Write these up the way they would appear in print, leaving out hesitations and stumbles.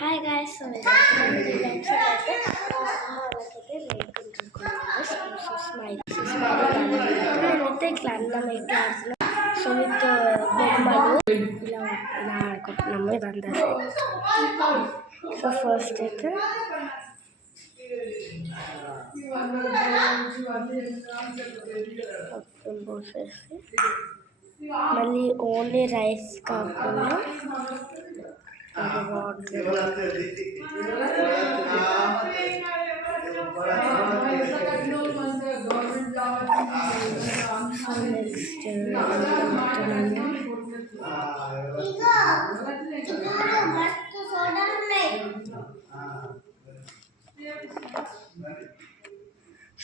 Hi guys, so welcome నేనైతే ఇట్లా అన్నం ఇట్లా సో విత్ బొమ్మలు ఇలా ఆడుకుంటున్నాము. ఇదంతా సో ఫస్ట్ అయితే పోసేసి మళ్ళీ ఓన్లీ రైస్ కాకుండా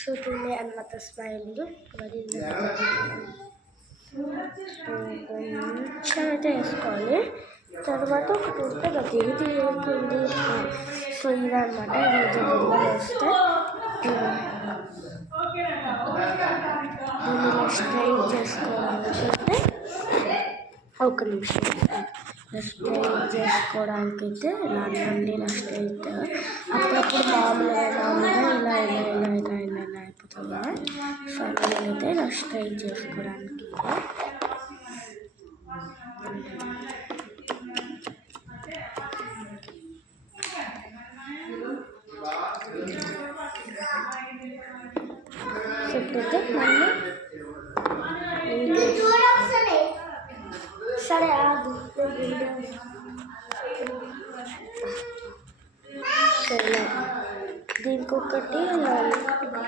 సో తినే అన్నమాట స్మైలింగ్ మరి కొంచెం అయితే వేసుకోవాలి. తర్వాత ఒకటి ఉంటే అది ఏది వేస్తుంది. సో ఇదన్నమాట ఈరోజు వేస్తే దీన్ని ఇలా స్ట్రైట్ చేసుకోవడానికైతే ఒక నిమిషం స్ట్రైట్ చేసుకోవడానికైతే ఇలా అన్నీ ఇలా స్ట్రైట్ అప్పుడప్పుడు మామూలుగా ఇలా అయిపోతుంది కదా. సో నేనైతే ఇలా స్ట్రైట్ చేసుకోవడానికి ఇప్పుడైతే మళ్ళీ సరే సరే దీనికి ఒకటి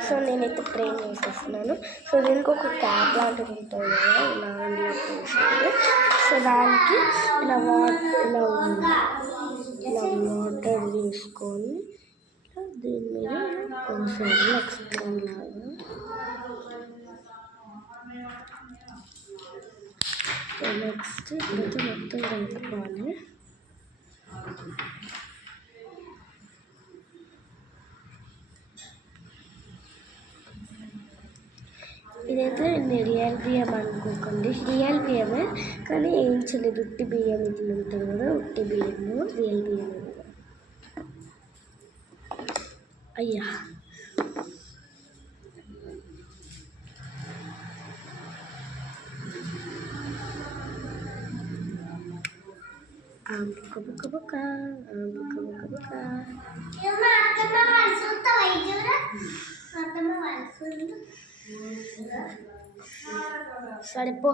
సో నేనైతే ప్రేమ్ వేసేస్తున్నాను. సో దీనికి ఒక క్యాప్ లాంటిది ఉంటుంది కదా, ఇలా ఇండియా. సో దానికి ఇలా వాటర్ తీసుకొని దీని మీద ఒకసారి ఎక్స్ప్లెయిన్ లాగా నెక్స్ట్ ఇప్పుడైతే మొత్తం కలుపుకోవాలి. ఇదైతే రియల్ బియ్యం అనుకోకండి, రియల్ బియ్యమే కానీ ఏం చేయలేదు. ఉట్టి బియ్యం ఇట్లా ఉంటుంది కదా, ఉట్టి బియ్యము రియల్ బియ్యం. అయ్యా బుక్క బుక్క సరిపో